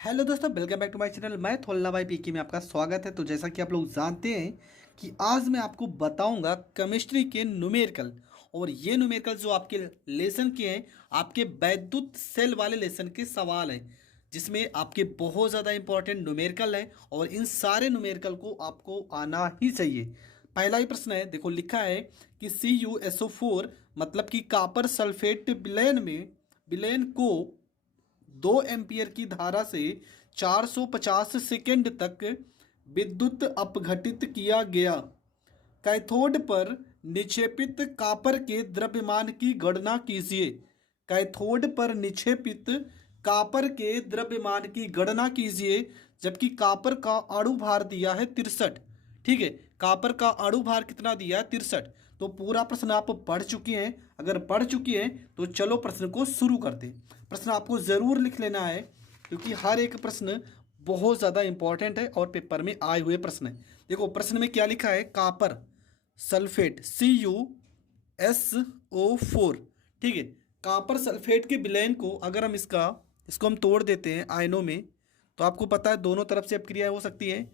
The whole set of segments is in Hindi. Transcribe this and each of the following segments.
हेलो दोस्तों, welcome back to my channel. मैं थोलना भाई पीके में आपका स्वागत है। तो जैसा कि आप लोग जानते हैं कि आज मैं आपको बताऊंगा केमिस्ट्री के न्यूमेरिकल। और ये न्यूमेरिकल जो आपके लेसन के हैं, आपके वैद्युत सेल वाले लेसन के सवाल हैं, जिसमें आपके बहुत ज़्यादा इंपॉर्टेंट न्यूमेरिकल हैं और इन सारे न्यूमेरिकल को आपको आना ही चाहिए। पहला ही प्रश्न है, देखो लिखा है कि CuSO4 मतलब कि कापर सल्फेट विलेन को 2 एम्पियर की धारा से 450 सेकेंड तक विद्युत अपघटित किया गया। कैथोड पर निक्षेपित कापर के द्रव्यमान की गणना कीजिए। कैथोड पर निक्षेपित कापर के द्रव्यमान की गणना कीजिए, जबकि कापर का अणु भार दिया है 63। ठीक है, कापर का अणु भार कितना दिया है? 63। तो पूरा प्रश्न आप पढ़ चुके हैं। अगर पढ़ चुके हैं तो चलो प्रश्न को शुरू करते हैं। प्रश्न आपको ज़रूर लिख लेना है, क्योंकि हर एक प्रश्न बहुत ज़्यादा इंपॉर्टेंट है और पेपर में आए हुए प्रश्न है। देखो प्रश्न में क्या लिखा है, कापर सल्फेट CuSO4। ठीक है, कापर सल्फेट के विलयन को अगर हम इसको हम तोड़ देते हैं आयनों में, तो आपको पता है दोनों तरफ से अपक्रिया हो सकती है।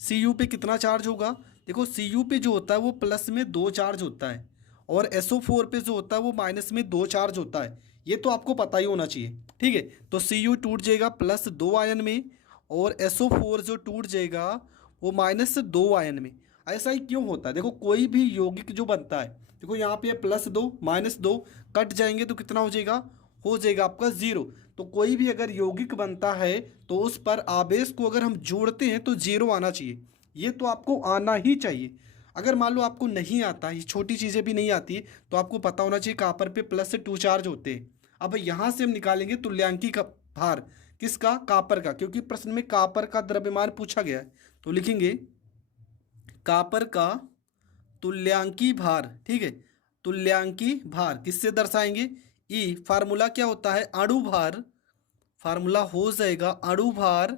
सी यू पे कितना चार्ज होगा? देखो CU पे जो होता है वो प्लस में 2 चार्ज होता है, और SO4 पे जो होता है वो माइनस में 2 चार्ज होता है। ये तो आपको पता ही होना चाहिए। ठीक है, तो CU टूट जाएगा +2 आयन में, और SO4 जो टूट जाएगा वो -2 आयन में। ऐसा ही क्यों होता है? देखो कोई भी यौगिक जो बनता है, देखो यहाँ पे +2 -2 कट जाएंगे तो कितना हो जाएगा आपका 0। तो कोई भी अगर यौगिक बनता है तो उस पर आवेश को अगर हम जोड़ते हैं तो 0 आना चाहिए। ये तो आपको आना ही चाहिए। अगर मान लो आपको नहीं आता, ये छोटी चीज़ें भी नहीं आती, तो आपको पता होना चाहिए कापर पे +2 चार्ज होते हैं। अब यहाँ से हम निकालेंगे तुल्यांकी का भार, किसका? कापर का, क्योंकि प्रश्न में कापर का द्रव्यमान पूछा गया है। तो लिखेंगे कापर का तुल्यांकी भार। ठीक है, तुल्यांकी भार किससे दर्शाएंगे? ई। फार्मूला क्या होता है? अणु भार। फार्मूला हो जाएगा अणु भार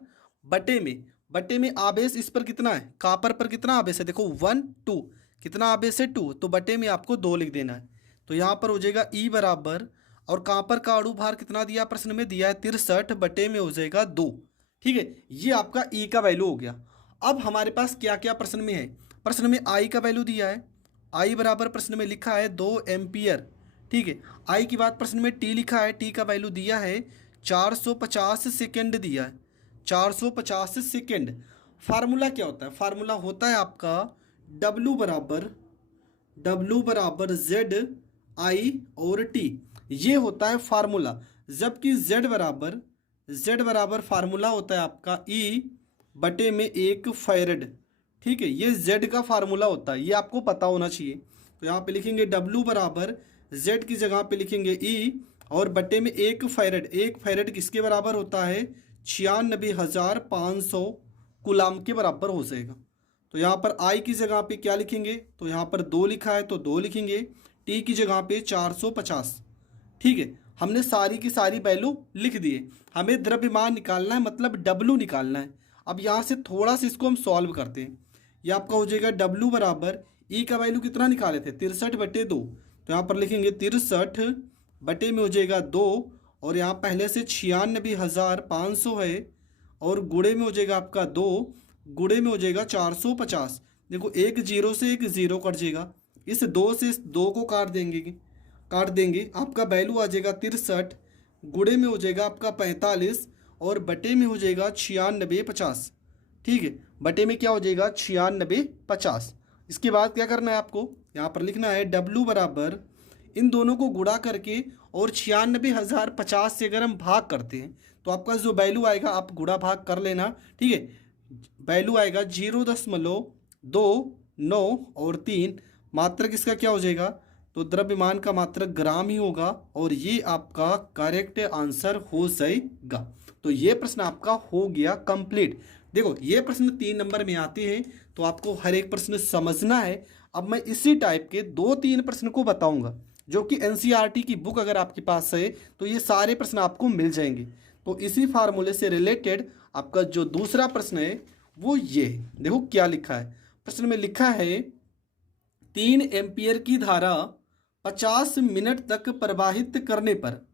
बटे में आवेश इस पर कितना है? कापर पर कितना आवेश है? देखो 1 2, कितना आवेश है? 2। तो बटे में आपको 2 लिख देना है। तो यहाँ पर हो जाएगा ई बराबर, और कापर का अणु भार कितना दिया प्रश्न में? दिया है 63, बटे में हो जाएगा 2। ठीक है, ये आपका ई का वैल्यू हो गया। अब हमारे पास क्या क्या प्रश्न में है? प्रश्न में आई का वैल्यू दिया है। आई बराबर प्रश्न में लिखा है 2 एम्पियर। ठीक है, आई की बात प्रश्न में टी लिखा है, टी का वैल्यू दिया है 450 सेकेंड दिया है। 450 सेकेंड। फार्मूला क्या होता है? फार्मूला होता है आपका W बराबर ZI और T। ये होता है फार्मूला। जबकि Z बराबर फार्मूला होता है आपका E/1 फैरड। ठीक है, ये Z का फार्मूला होता है, ये आपको पता होना चाहिए। तो यहाँ पे लिखेंगे W बराबर Z की जगह पे लिखेंगे E, और बटे में 1 फैरड। 1 फैरड किसके बराबर होता है? 96,500 कुलाम के बराबर हो जाएगा। तो यहाँ पर आई की जगह पे क्या लिखेंगे? तो यहाँ पर 2 लिखा है तो 2 लिखेंगे। टी की जगह पे 450। ठीक है, हमने सारी की सारी वैल्यू लिख दिए। हमें द्रव्यमान निकालना है, मतलब W निकालना है। अब यहाँ से थोड़ा सा इसको हम सॉल्व करते हैं। ये आपका हो जाएगा W बराबर, ई का वैल्यू कितना निकाले थे? 63/2। तो यहाँ पर लिखेंगे 63 बटे में हो जाएगा 2, और यहाँ पहले से 96,500 है, और गुणे में हो जाएगा आपका 2, गुणे में हो जाएगा 450। देखो एक जीरो से एक जीरो कट जाएगा, इस 2 से इस 2 को काट देंगे, आपका वैल्यू आ जाएगा 63, गुणे में हो जाएगा आपका 45, और बटे में हो जाएगा 9650। ठीक है, बटे में क्या हो जाएगा? 9650। इसके बाद क्या करना है आपको? यहाँ पर लिखना है W बराबर, इन दोनों को गुणा करके और 96,050 से अगर हम भाग करते हैं तो आपका जो वैल्यू आएगा, आप गुणा भाग कर लेना। ठीक है, वैल्यू आएगा 0.29 और 3। मात्रक इसका क्या हो जाएगा? तो द्रव्यमान का मात्रक ग्राम ही होगा, और ये आपका करेक्ट आंसर हो जाएगा। तो ये प्रश्न आपका हो गया कंप्लीट। देखो ये प्रश्न 3 नंबर में आते हैं, तो आपको हर एक प्रश्न समझना है। अब मैं इसी टाइप के 2-3 प्रश्न को बताऊंगा, जो कि NCERT की बुक अगर आपके पास है तो ये सारे प्रश्न आपको मिल जाएंगे। तो इसी फार्मूले से रिलेटेड आपका जो दूसरा प्रश्न है वो ये देखो क्या लिखा है। प्रश्न में लिखा है 3 एम्पियर की धारा 50 मिनट तक प्रवाहित करने पर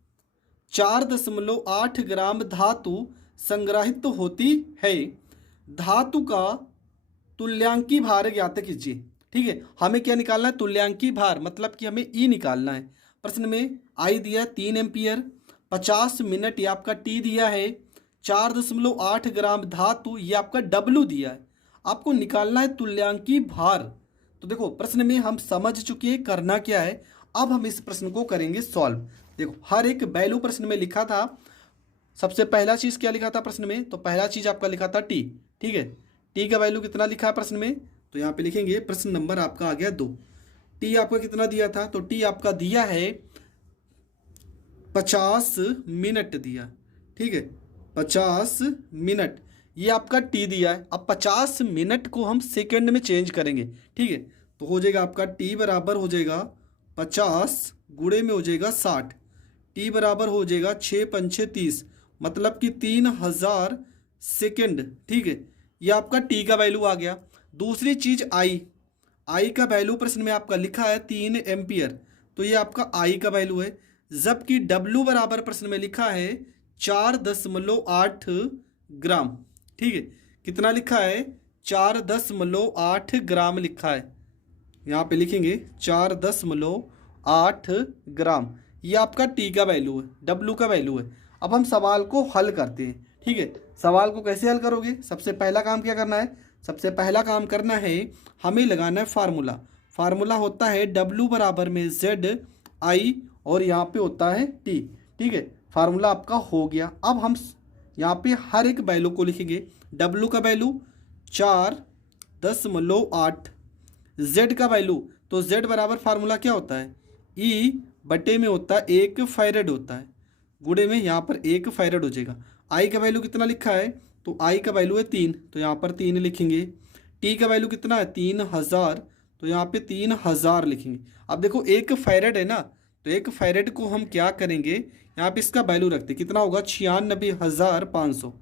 4.8 ग्राम धातु संग्रहित होती है। धातु का तुल्यांकी भार ज्ञात कीजिए। ठीक है, हमें क्या निकालना है? तुल्यांकी भार, मतलब कि हमें ई निकालना है। प्रश्न में आई दिया है 3 एम्पियर, 50 मिनट ये आपका टी दिया है, 4.8 ग्राम धातु ये आपका डब्लू दिया है। आपको निकालना है तुल्यांकी भार। तो देखो प्रश्न में हम समझ चुके हैं करना क्या है। अब हम इस प्रश्न को करेंगे सॉल्व। देखो हर एक वैल्यू प्रश्न में लिखा था। सबसे पहला चीज़ क्या लिखा था प्रश्न में? तो पहला चीज़ आपका लिखा था टी। ठीक है, टी का वैल्यू कितना लिखा है प्रश्न में? तो यहाँ पे लिखेंगे प्रश्न नंबर आपका आ गया 2। टी आपका कितना दिया था? तो टी आपका दिया है 50 मिनट दिया। ठीक है, 50 मिनट ये आपका टी दिया है। अब 50 मिनट को हम सेकंड में चेंज करेंगे। ठीक है, तो हो जाएगा आपका टी बराबर हो जाएगा 50 गुणे में हो जाएगा 60। टी बराबर हो जाएगा 6 पंछे 30, मतलब कि 3000 सेकंड। ठीक है, ये आपका टी का वैल्यू आ गया। दूसरी चीज़ आई का वैल्यू प्रश्न में आपका लिखा है 3 एम्पियर, तो ये आपका आई का वैल्यू है। जबकि डब्लू बराबर प्रश्न में लिखा है 4.8 ग्राम। ठीक है, कितना लिखा है? 4.8 ग्राम लिखा है। यहाँ पे लिखेंगे 4.8 ग्राम, ये आपका टी का वैल्यू है, डब्लू का वैल्यू है। अब हम सवाल को हल करते हैं। ठीक है, सवाल को कैसे हल करोगे? सबसे पहला काम क्या करना है? सबसे पहला काम करना है हमें लगाना है फार्मूला। फार्मूला होता है डब्लू बराबर में जेड आई और यहाँ पे होता है टी। ठीक है, फार्मूला आपका हो गया। अब हम यहाँ पे हर एक वैल्यू को लिखेंगे। डब्लू का वैल्यू 4.8, जेड का वैल्यू, तो जेड बराबर फार्मूला क्या होता है? ई बटे में होता है 1 फैरेड होता है, गुणे में यहाँ पर 1 फैरेड हो जाएगा। आई का वैल्यू कितना लिखा है? तो आई का वैल्यू है 3, तो यहाँ पर 3 लिखेंगे। टी का वैल्यू कितना है? 3000, तो यहाँ पे 3000 लिखेंगे। अब देखो 1 फैरेड है ना, तो 1 फैरेड को हम क्या करेंगे? यहाँ पे इसका वैल्यू रखते, कितना होगा? 96,500।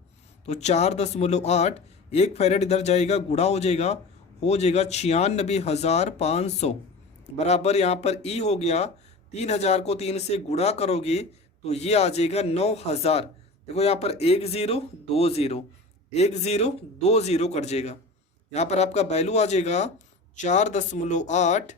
तो 4.8, 1 फैरेड इधर जाएगा, गुणा हो जाएगा 96,500 बराबर यहाँ पर ई हो गया। 3000 को 3 से गुणा करोगे तो ये आ जाएगा 9000। देखो यहाँ पर 1 0 2 0, 1 0 2 0 कट जाएगा। यहाँ पर आपका वैल्यू आ जाएगा 4.8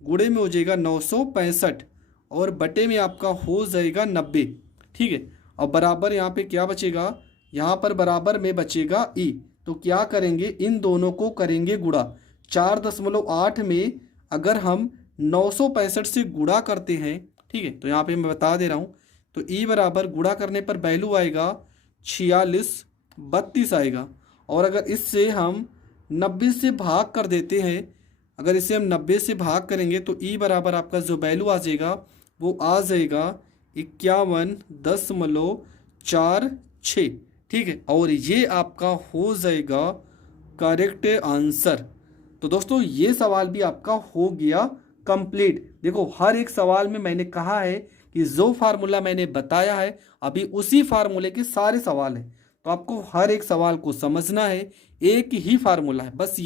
गुणे में हो जाएगा 965 और बटे में आपका हो जाएगा 90। ठीक है, और बराबर यहाँ पे क्या बचेगा? यहाँ पर बराबर में बचेगा ई। तो क्या करेंगे? इन दोनों को करेंगे गुणा। 4.8 में अगर हम 965 से गुणा करते हैं, ठीक है, तो यहाँ पे मैं बता दे रहा हूँ, तो ई बराबर गुणा करने पर वैल्यू आएगा 4632 आएगा। और अगर इससे हम 90 से भाग कर देते हैं, अगर इसे हम 90 से भाग करेंगे तो ई बराबर आपका जो वैल्यू आ जाएगा वो आ जाएगा 51.46। ठीक है, और ये आपका हो जाएगा करेक्ट आंसर। तो दोस्तों ये सवाल भी आपका हो गया कंप्लीट। देखो हर एक सवाल में मैंने कहा है कि जो फार्मूला मैंने बताया है अभी उसी फार्मूले के सारे सवाल हैं, तो आपको हर एक सवाल को समझना है। एक ही फार्मूला है बस,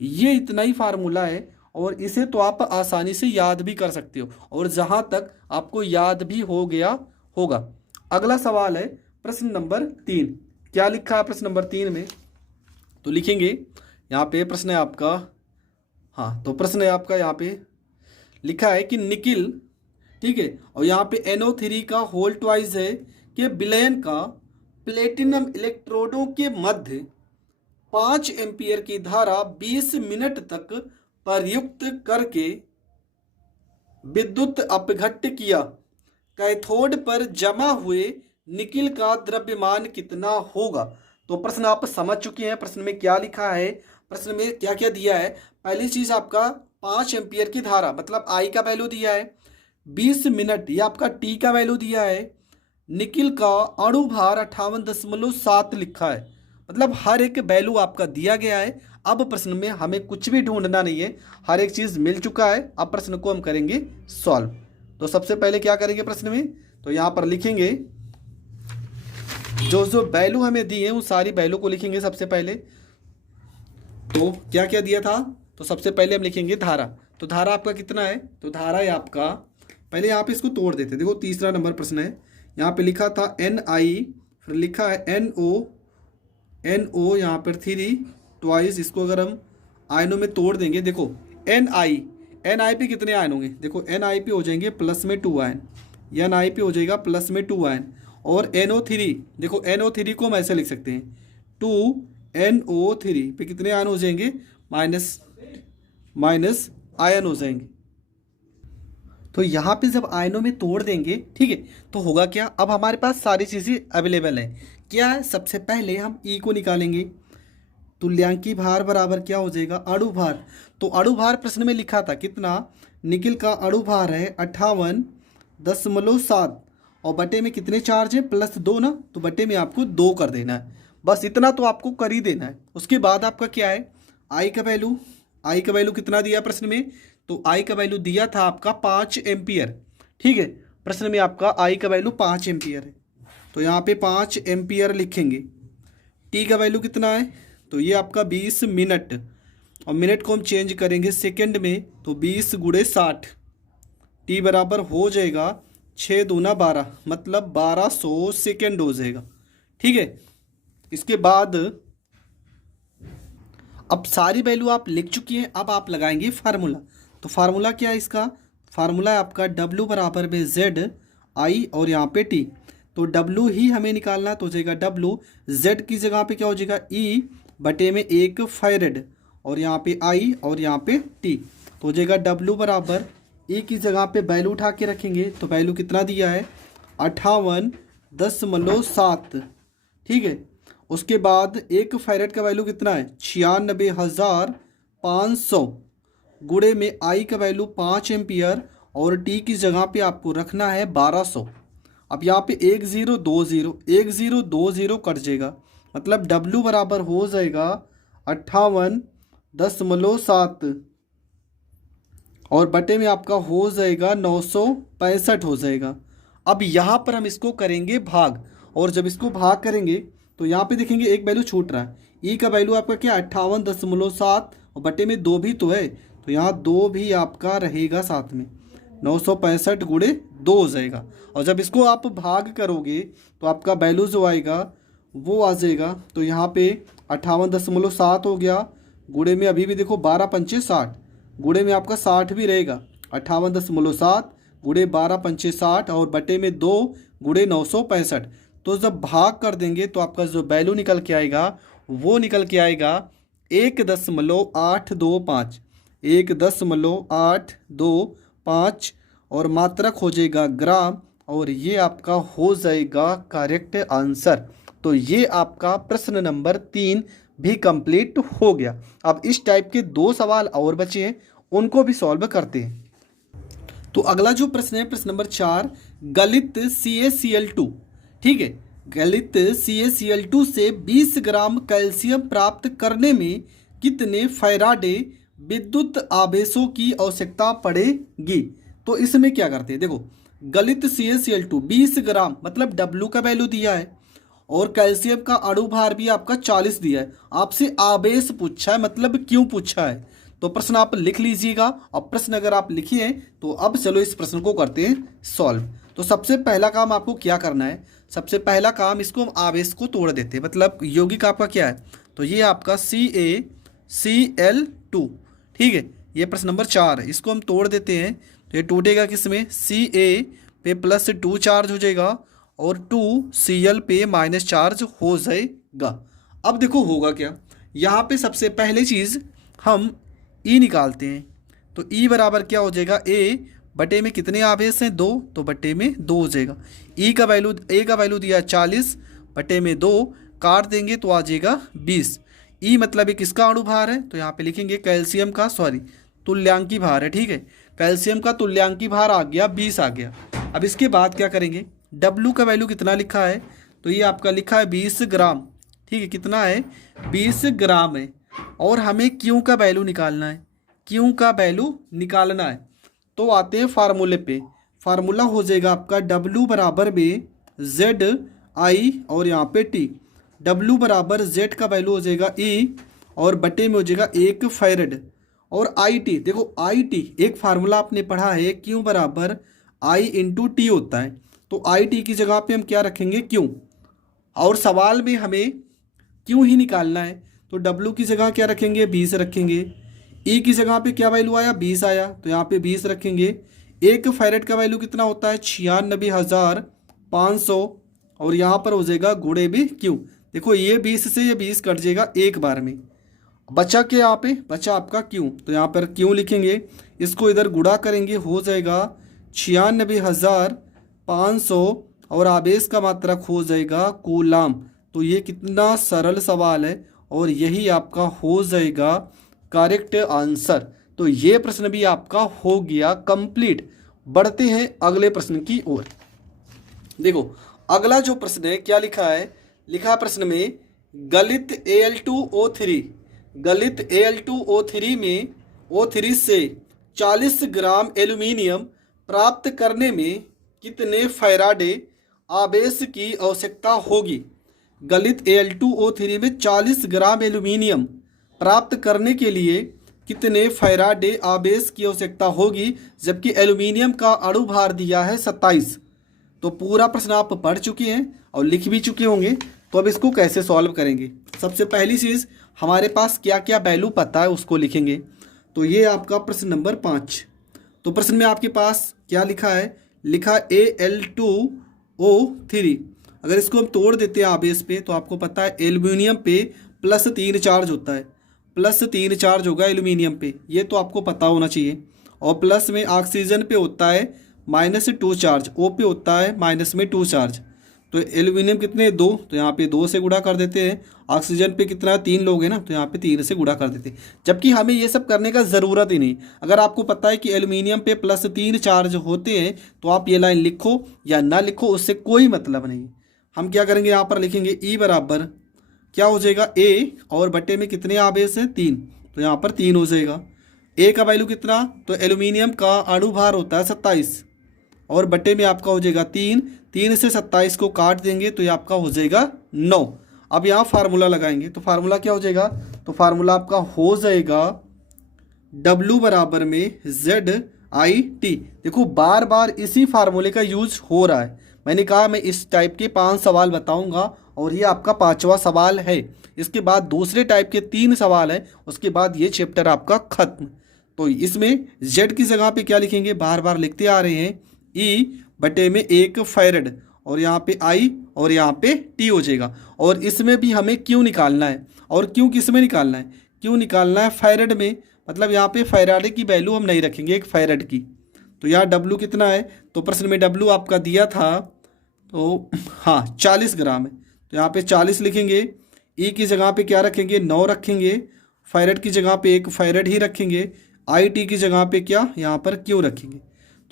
ये इतना ही फार्मूला है और इसे तो आप आसानी से याद भी कर सकते हो और जहां तक आपको याद भी हो गया होगा। अगला सवाल है प्रश्न नंबर 3। क्या लिखा है प्रश्न नंबर 3 में? तो लिखेंगे यहाँ पे प्रश्न है आपका, हाँ तो प्रश्न है आपका यहाँ पे लिखा है कि निकिल, ठीक है, और यहाँ पे NO3 का होल ट्वाइस है कि विलयन का प्लेटिनम इलेक्ट्रोडों के मध्य 5 एम्पियर की धारा 20 मिनट तक प्रयुक्त करके विद्युत अपघट्ट किया। कैथोड पर जमा हुए निकिल का द्रव्यमान कितना होगा? तो प्रश्न आप समझ चुके हैं। प्रश्न में क्या लिखा है, प्रश्न में क्या क्या दिया है। पहली चीज आपका 5 एम्पियर की धारा, मतलब आई का वैल्यू दिया है, 20 मिनट ये आपका टी का वैल्यू दिया है, निकिल का अणु भार 58.7 लिखा है। मतलब हर एक वैल्यू आपका दिया गया है। अब प्रश्न में हमें कुछ भी ढूंढना नहीं है, हर एक चीज मिल चुका है। अब प्रश्न को हम करेंगे सॉल्व। तो सबसे पहले क्या करेंगे प्रश्न में, तो यहाँ पर लिखेंगे जो वैल्यू हमें दी है उन सारी वैल्यू को लिखेंगे सबसे पहले। तो क्या क्या दिया था, तो सबसे पहले हम लिखेंगे धारा। तो धारा आपका कितना है, तो धारा है आपका, पहले यहाँ पे इसको तोड़ देते। देखो तीसरा नंबर प्रश्न है, यहाँ पे लिखा था NI, फिर लिखा है NO यहाँ पर 3 ट्वाइस। इसको अगर हम आयनों में तोड़ देंगे, देखो NI पे कितने आयन होंगे, देखो NI पे हो जाएंगे प्लस में 2 आयन, NI पे हो जाएगा प्लस में 2 आयन। और NO3, देखो NO3 को हम ऐसे लिख सकते हैं 2NO3 पे कितने आयन हो जाएंगे, माइनस आयन हो जाएंगे। तो यहाँ पे जब आयनों में तोड़ देंगे, ठीक है, तो होगा क्या, अब हमारे पास सारी चीज़ें अवेलेबल है। क्या है, सबसे पहले हम E को निकालेंगे। तुल्यांकी भार बराबर क्या हो जाएगा, अणु भार। तो अणु भार प्रश्न में लिखा था कितना, निकिल का अणु भार है 58.7 और बटे में कितने चार्ज है, +2 ना, तो बटे में आपको 2 कर देना है। बस इतना तो आपको कर ही देना है। उसके बाद आपका क्या है, आई का वैल्यू कितना दिया प्रश्न में, तो आई का वैल्यू दिया था आपका 5 एम्पियर। ठीक है, प्रश्न में आपका आई का वैल्यू 5 एम्पियर है, तो यहाँ पे 5 एम्पियर लिखेंगे। टी का वैल्यू कितना है, तो ये आपका 20 मिनट, और मिनट को हम चेंज करेंगे सेकंड में, तो 20 × 60, टी बराबर हो जाएगा 6 दूना 12, मतलब 1200 सेकेंड हो जाएगा। ठीक है, इसके बाद अब सारी वैल्यू आप लिख चुकी हैं, अब आप लगाएंगे फार्मूला। तो फार्मूला क्या है इसका, फार्मूला है आपका W बराबर में Z I और यहाँ पे T। तो W ही हमें निकालना है, तो हो जाएगा W, Z की जगह पे क्या हो जाएगा E बटे में 1 फैरेड, और यहाँ पे I और यहाँ पे T। तो हो जाएगा W बराबर E की जगह पे वैल्यू उठा के रखेंगे, तो वैल्यू कितना दिया है 58.7। ठीक है, उसके बाद 1 फैरेड का वैल्यू कितना है 96,500 गुणे में I का वैल्यू 5 एम्पियर, और T की जगह पे आपको रखना है 1200। अब यहाँ पे 1020 कट जाएगा, मतलब W बराबर हो जाएगा 58.7 और बटे में आपका हो जाएगा 965 हो जाएगा। अब यहाँ पर हम इसको करेंगे भाग, और जब इसको भाग करेंगे तो यहाँ पे देखेंगे एक वैल्यू छूट रहा है। ई का वैल्यू आपका क्या 58.7 और बटे में 2 भी तो है, तो यहाँ 2 भी आपका रहेगा साथ में, 965 गुणे 2 हो जाएगा। और जब इसको आप भाग करोगे तो आपका वैल्यू जो आएगा वो आ जाएगा, तो यहाँ पे 58.7 हो गया, गुणे में अभी भी देखो 12 पंचे 60, गुणे में आपका 60 भी रहेगा, 58.7 गुणे 12 पंचे 60 और बटे में 2 गुणे 965। तो जब भाग कर देंगे तो आपका जो वैल्यू निकल के आएगा वो निकल के आएगा 1.825, 1.825 और मात्रक हो जाएगा ग्राम, और ये आपका हो जाएगा करेक्ट आंसर। तो ये आपका प्रश्न नंबर 3 भी कंप्लीट हो गया। अब इस टाइप के 2 सवाल और बचे हैं, उनको भी सॉल्व करते हैं। तो अगला जो प्रश्न है प्रश्न नंबर 4, गलित CaCl2। ठीक है, गलित CaCl2 से 20 ग्राम कैल्शियम प्राप्त करने में कितने फैराडे विद्युत आवेशों की आवश्यकता पड़ेगी। तो इसमें क्या करते हैं, देखो गलित CaCl2 20 ग्राम, मतलब W का वैल्यू दिया है और कैल्शियम का अणु भार भी आपका 40 दिया है। आपसे आवेश पूछा है, मतलब क्यों पूछा है, तो प्रश्न आप लिख लीजिएगा। और प्रश्न अगर आप लिखिए तो अब चलो इस प्रश्न को करते हैं सॉल्व। तो सबसे पहला काम आपको क्या करना है, सबसे पहला काम इसको हम आवेश को तोड़ देते हैं, मतलब यौगिक आपका क्या है, तो ये आपका CaCl2। ठीक है, ये प्रश्न नंबर 4 है, इसको हम तोड़ देते हैं तो ये टूटेगा किसमें, Ca पे +2 चार्ज हो जाएगा और 2Cl पे माइनस चार्ज हो जाएगा। अब देखो होगा क्या, यहाँ पे सबसे पहले चीज़ हम E निकालते हैं, तो E बराबर क्या हो जाएगा A बटे में कितने आवेश हैं 2, तो बटे में 2 हो जाएगा। A का वैल्यू दिया 40 बटे में 2, काट देंगे तो आ जाएगा 20। E मतलब ये किसका अणु भार है, तो यहाँ पे लिखेंगे कैल्शियम का, तुल्यांकी भार है। ठीक है, कैल्शियम का तुल्यांकी भार आ गया 20 आ गया। अब इसके बाद क्या करेंगे, W का वैल्यू कितना लिखा है, तो ये आपका लिखा है 20 ग्राम। ठीक है, कितना है 20 ग्राम है, और हमें Q का वैल्यू निकालना है, Q का वैल्यू निकालना है। तो आते हैं फार्मूले पे, फार्मूला हो जाएगा आपका W बराबर में ZI और यहाँ पे T। W बराबर Z का वैल्यू हो जाएगा E और बटे में हो जाएगा 1 फैरेड, और IT, देखो IT एक फार्मूला आपने पढ़ा है Q बराबर I × T होता है, तो तो आई टी की जगह पे हम क्या रखेंगे, क्यू। और सवाल में हमें क्यू ही निकालना है, तो डब्लू की जगह क्या रखेंगे, 20 रखेंगे। ई की जगह पे क्या वैल्यू आया, 20 आया, तो यहाँ पे 20 रखेंगे। एक फैरेड का वैल्यू कितना होता है, 96,500, और यहाँ पर हो जाएगा गुणे भी क्यू। देखो ये 20 से ये 20 कट जाएगा एक बार में, बचा के यहाँ पे बचा आपका क्यू, तो यहाँ पर क्यू लिखेंगे, इसको इधर गुणा करेंगे, हो जाएगा 96,500, और आवेश का मात्रक हो जाएगा कूलाम। तो ये कितना सरल सवाल है, और यही आपका हो जाएगा करेक्ट आंसर। तो ये प्रश्न भी आपका हो गया कंप्लीट। बढ़ते हैं अगले प्रश्न की ओर। देखो अगला जो प्रश्न है क्या लिखा है, लिखा प्रश्न में गलित Al2O3, गलित Al2O3 में O3 से 40 ग्राम एल्यूमिनियम प्राप्त करने में कितने फैराडे आवेश की आवश्यकता होगी। गलित Al2O3 में 40 ग्राम एल्यूमिनियम प्राप्त करने के लिए कितने फैराडे आवेश की आवश्यकता होगी, जबकि एल्यूमिनियम का अणु भार दिया है 27। तो पूरा प्रश्न आप पढ़ चुके हैं और लिख भी चुके होंगे। तो अब इसको कैसे सॉल्व करेंगे, सबसे पहली चीज़ हमारे पास क्या क्या वैल्यू पता है उसको लिखेंगे। तो ये आपका प्रश्न नंबर 5। तो प्रश्न में आपके पास क्या लिखा है, लिखा Al2O3। अगर इसको हम तोड़ देते हैं आवेश पे, तो आपको पता है एल्यूमिनियम पे +3 चार्ज होता है, +3 चार्ज होगा एल्यूमिनियम पे, ये तो आपको पता होना चाहिए। और प्लस में ऑक्सीजन पे होता है -2 चार्ज, O पे होता है -2 चार्ज। तो एल्यूमिनियम कितने, 2, तो यहाँ पे 2 से गुणा कर देते हैं। ऑक्सीजन पे कितना, 3 लोग हैं ना, तो यहाँ पे 3 से गुणा कर देते हैं। जबकि हमें ये सब करने का ज़रूरत ही नहीं। अगर आपको पता है कि एल्यूमिनियम पे +3 चार्ज होते हैं, तो आप ये लाइन लिखो या ना लिखो, उससे कोई मतलब नहीं। हम क्या करेंगे, यहाँ पर लिखेंगे E बराबर क्या हो जाएगा, A, और बटे में कितने आवेश हैं, 3, तो यहाँ पर 3 हो जाएगा। A का वैल्यू कितना, तो एल्यूमिनियम का अणुभार होता है 27, और बटे में आपका हो जाएगा 3, 3 से 27 को काट देंगे तो ये आपका हो जाएगा 9। अब यहाँ फार्मूला लगाएंगे, तो फार्मूला क्या हो जाएगा, तो फार्मूला आपका हो जाएगा W बराबर में ZIT। देखो बार बार इसी फार्मूले का यूज हो रहा है। मैंने कहा मैं इस टाइप के 5 सवाल बताऊंगा, और ये आपका 5वां सवाल है। इसके बाद दूसरे टाइप के 3 सवाल है, उसके बाद ये चैप्टर आपका खत्म। तो इसमें Z की जगह पे क्या लिखेंगे, बार बार लिखते आ रहे हैं, E बटे में 1 फैरड, और यहाँ पे I, और यहाँ पे T हो जाएगा। और इसमें भी हमें क्यों निकालना है, और क्यों किस में निकालना है, क्यों निकालना है फैरड में, मतलब यहाँ पे फैराडे की वैल्यू हम नहीं रखेंगे, एक फैरड की। तो यहाँ W कितना है, तो प्रश्न में W आपका दिया था, तो हाँ 40 ग्राम है, तो यहाँ पे 40 लिखेंगे। E की जगह पे क्या रखेंगे, 9 रखेंगे। फैरड की जगह पे एक फैरड ही रखेंगे। IT की जगह पे क्या, यहाँ पर क्यू रखेंगे।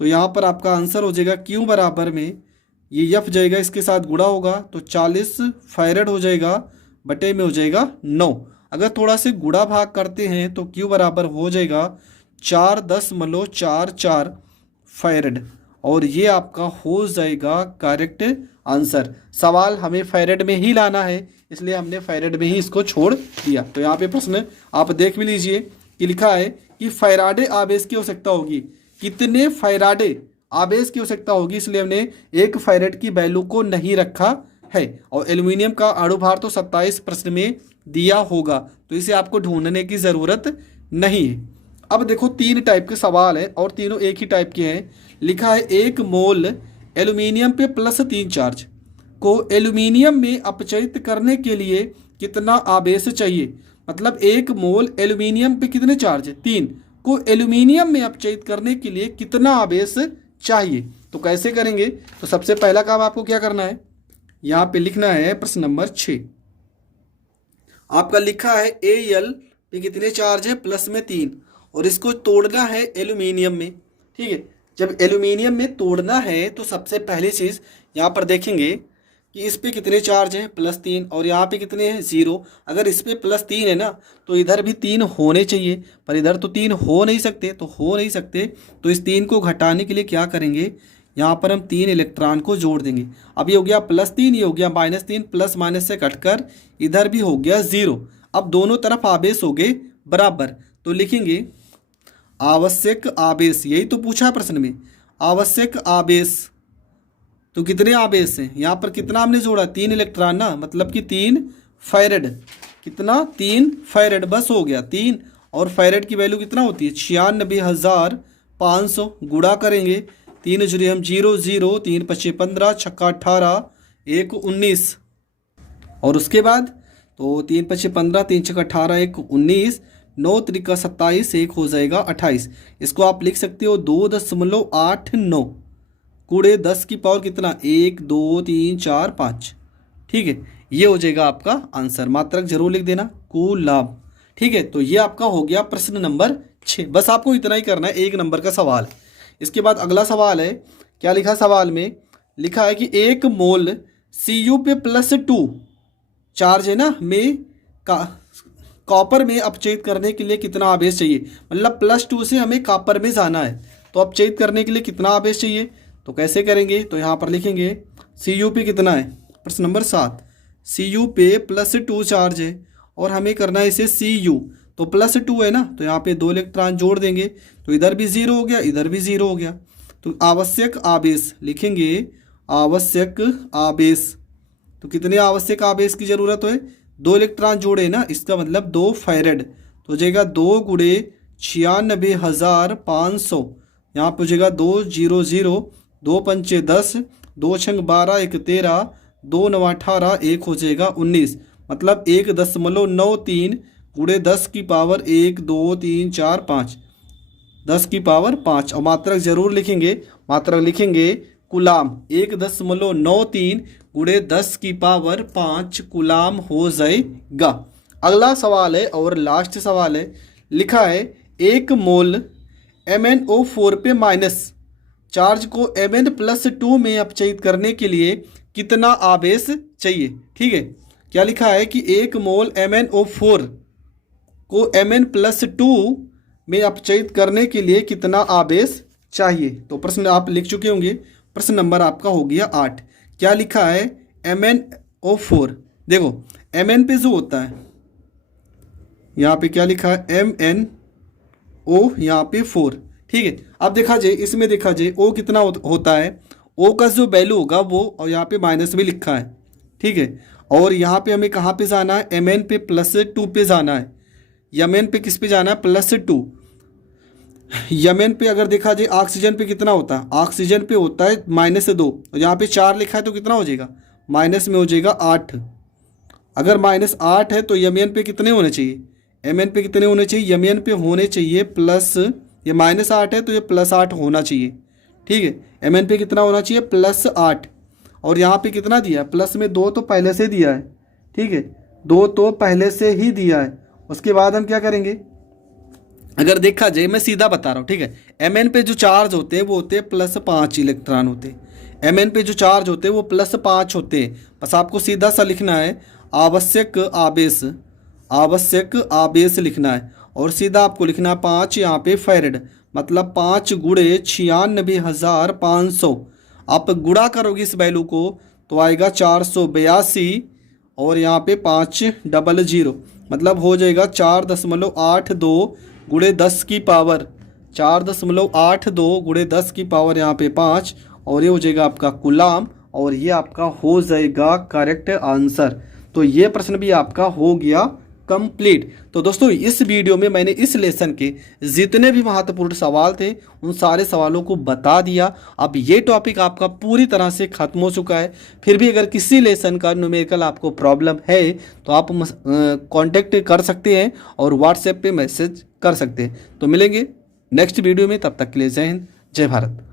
तो यहाँ पर आपका आंसर हो जाएगा क्यू बराबर में, ये F जाएगा, इसके साथ गुणा होगा, तो 40 फैरड हो जाएगा, बटे में हो जाएगा 9। अगर थोड़ा से गुणा भाग करते हैं तो क्यू बराबर हो जाएगा 4.44 फैरड, और ये आपका हो जाएगा करेक्ट आंसर। सवाल हमें फैरड में ही लाना है, इसलिए हमने फैरड में ही इसको छोड़ दिया। तो यहाँ पे प्रश्न आप देख भी लीजिए कि लिखा है कि फैराडे आवेश की आवश्यकता होगी, कितने फैराडे आवेश की आवश्यकता होगी, इसलिए हमने 1 फैरड की वैल्यू को नहीं रखा है। और एल्यूमिनियम का अणुभार तो 27 प्रश्न में दिया होगा, तो इसे आपको ढूंढने की ज़रूरत नहीं है। अब देखो 3 टाइप के सवाल है, और तीनों एक ही टाइप के हैं। लिखा है 1 मोल एल्यूमिनियम पे +3 चार्ज को एल्यूमिनियम में अपचयित करने के लिए कितना आवेश चाहिए। मतलब 1 मोल एल्यूमिनियम पे कितने चार्ज है, 3, को एल्यूमिनियम में अपचयित करने के लिए कितना आवेश चाहिए। तो कैसे करेंगे, तो सबसे पहला काम आपको क्या करना है, यहाँ पे लिखना है प्रश्न नंबर 6। आपका लिखा है Al पे कितने चार्ज है, प्लस में 3, और इसको तोड़ना है एल्यूमिनियम में। ठीक है, जब एल्यूमिनियम में तोड़ना है तो सबसे पहली चीज़ यहाँ पर देखेंगे कि इस पे कितने चार्ज हैं, +3, और यहाँ पे कितने हैं, 0। अगर इस पे +3 है ना, तो इधर भी 3 होने चाहिए, पर इधर तो 3 हो नहीं सकते, तो इस 3 को घटाने के लिए क्या करेंगे, यहाँ पर हम 3 इलेक्ट्रॉन को जोड़ देंगे। अब ये हो गया +3, ये हो गया -3, प्लस माइनस से कटकर इधर भी हो गया 0। अब दोनों तरफ आवेश हो गए बराबर, तो लिखेंगे आवश्यक आवेश, यही तो पूछा प्रश्न में, आवश्यक आवेश तो कितने आवेश हैं यहाँ पर, कितना हमने जोड़ा 3 इलेक्ट्रॉन ना, मतलब कि 3 फैरेड। कितना 3 फैरेड, बस हो गया 3। और फैरेड की वैल्यू कितना होती है 96,500। गुणा करेंगे 3 जुड़े हम 0 0, 3 पचे 15, छक्का 18, 1 19। और उसके बाद तो 3 पचे 15, 3 छक्का 18, 1 19, 9 त्रिका 27, 1 हो जाएगा 28। इसको आप लिख सकते हो 2.89 गुणे 10 की पावर कितना 1 2 3 4 5। ठीक है, ये हो जाएगा आपका आंसर। मात्रक जरूर लिख देना, कूलाम। ठीक है, तो ये आपका हो गया प्रश्न नंबर 6। बस आपको इतना ही करना है, 1 नंबर का सवाल। इसके बाद अगला सवाल है, क्या लिखा सवाल में, लिखा है कि 1 मोल Cu पे +2 चार्ज है ना में कॉपर में अपचयित करने के लिए कितना आवेश चाहिए। मतलब +2 से हमें कॉपर में जाना है, तो अपचयित करने के लिए कितना आवेश चाहिए। तो कैसे करेंगे, तो यहाँ पर लिखेंगे Cu पे कितना है, प्रश्न नंबर 7। Cu पे +2 चार्ज है और हमें करना है इसे Cu, तो +2 है ना, तो यहाँ पे 2 इलेक्ट्रॉन जोड़ देंगे, तो इधर भी 0 हो गया, इधर भी 0 हो गया। तो आवश्यक आवेश लिखेंगे, आवश्यक आवेश, तो कितने आवश्यक आवेश की ज़रूरत है, 2 इलेक्ट्रॉन जोड़े ना, इसका मतलब 2 फैरेड। तो हो जाएगा 2 गुणे 96,500। यहाँ पे हो जाएगा 2 0 0, 2 पंचे 10, 2 छंग 12, 1 13, 2 9 18, 1 हो जाएगा 19। मतलब 1.93 गुणे 10 की पावर 1 2 3 4 5, 10 की पावर 5। और मात्रक जरूर लिखेंगे, मात्रक लिखेंगे कुलाम। 1.93 गुणे 10 की पावर 5 कुलाम हो जाएगा। अगला सवाल है और लास्ट सवाल है, लिखा है 1 मोल MnO4 पे माइनस चार्ज को Mn+2 में अपचयित करने के लिए कितना आवेश चाहिए। ठीक है, क्या लिखा है कि 1 मोल MnO4 को Mn+2 में अपचयित करने के लिए कितना आवेश चाहिए। तो प्रश्न आप लिख चुके होंगे, प्रश्न नंबर आपका हो गया 8। क्या लिखा है MnO4, देखो Mn पे जो होता है, यहाँ पे क्या लिखा है MnO, यहाँ पे 4। ठीक है, अब देखा जाए, इसमें देखा जाए O कितना होता है, O का जो वैल्यू होगा वो, और यहाँ पे माइनस में लिखा है। ठीक है, और यहाँ पे हमें कहाँ पे जाना है, Mn पे +2 पे जाना है। Mn पे किस पे जाना है, +2। Mn पे अगर देखा जाए ऑक्सीजन पे कितना होता है, ऑक्सीजन पे होता है -2, और यहाँ पे 4 लिखा है तो कितना हो जाएगा, माइनस में हो जाएगा 8। अगर -8 है तो Mn पे कितने होने चाहिए, Mn पे कितने होने चाहिए, Mn पे होने चाहिए प्लस, ये -8 है तो ये +8 होना चाहिए। ठीक है, Mn पे कितना होना चाहिए, +8। और यहाँ पे कितना दिया है, प्लस में 2 तो पहले से दिया है। ठीक है, 2 तो पहले से ही दिया है। उसके बाद हम क्या करेंगे, अगर देखा जाए, मैं सीधा बता रहा हूँ। ठीक है, Mn पे जो चार्ज होते हैं वो होते हैं +5 इलेक्ट्रॉन होते हैं। Mn पे जो चार्ज होते हैं वो +5 होते हैं। बस आपको सीधा सा लिखना है आवश्यक आवेश, आवश्यक आवेश लिखना है, और सीधा आपको लिखना है 5 यहाँ पे फैरेड, मतलब 5 गुणे 96,500। आप गुणा करोगे इस वैल्यू को तो आएगा 482, और यहाँ पे 500, मतलब हो जाएगा 4.82 गुणे 10 की पावर 4.82 गुणे 10 की पावर यहाँ पे 5, और ये हो जाएगा आपका कुलाम, और ये आपका हो जाएगा करेक्ट आंसर। तो ये प्रश्न भी आपका हो गया कंप्लीट। तो दोस्तों, इस वीडियो में मैंने इस लेसन के जितने भी महत्वपूर्ण सवाल थे उन सारे सवालों को बता दिया। अब ये टॉपिक आपका पूरी तरह से ख़त्म हो चुका है। फिर भी अगर किसी लेसन का न्यूमेरिकल आपको प्रॉब्लम है तो आप कांटेक्ट कर सकते हैं और व्हाट्सएप पे मैसेज कर सकते हैं। तो मिलेंगे नेक्स्ट वीडियो में, तब तक के लिए जय हिंद, जय भारत।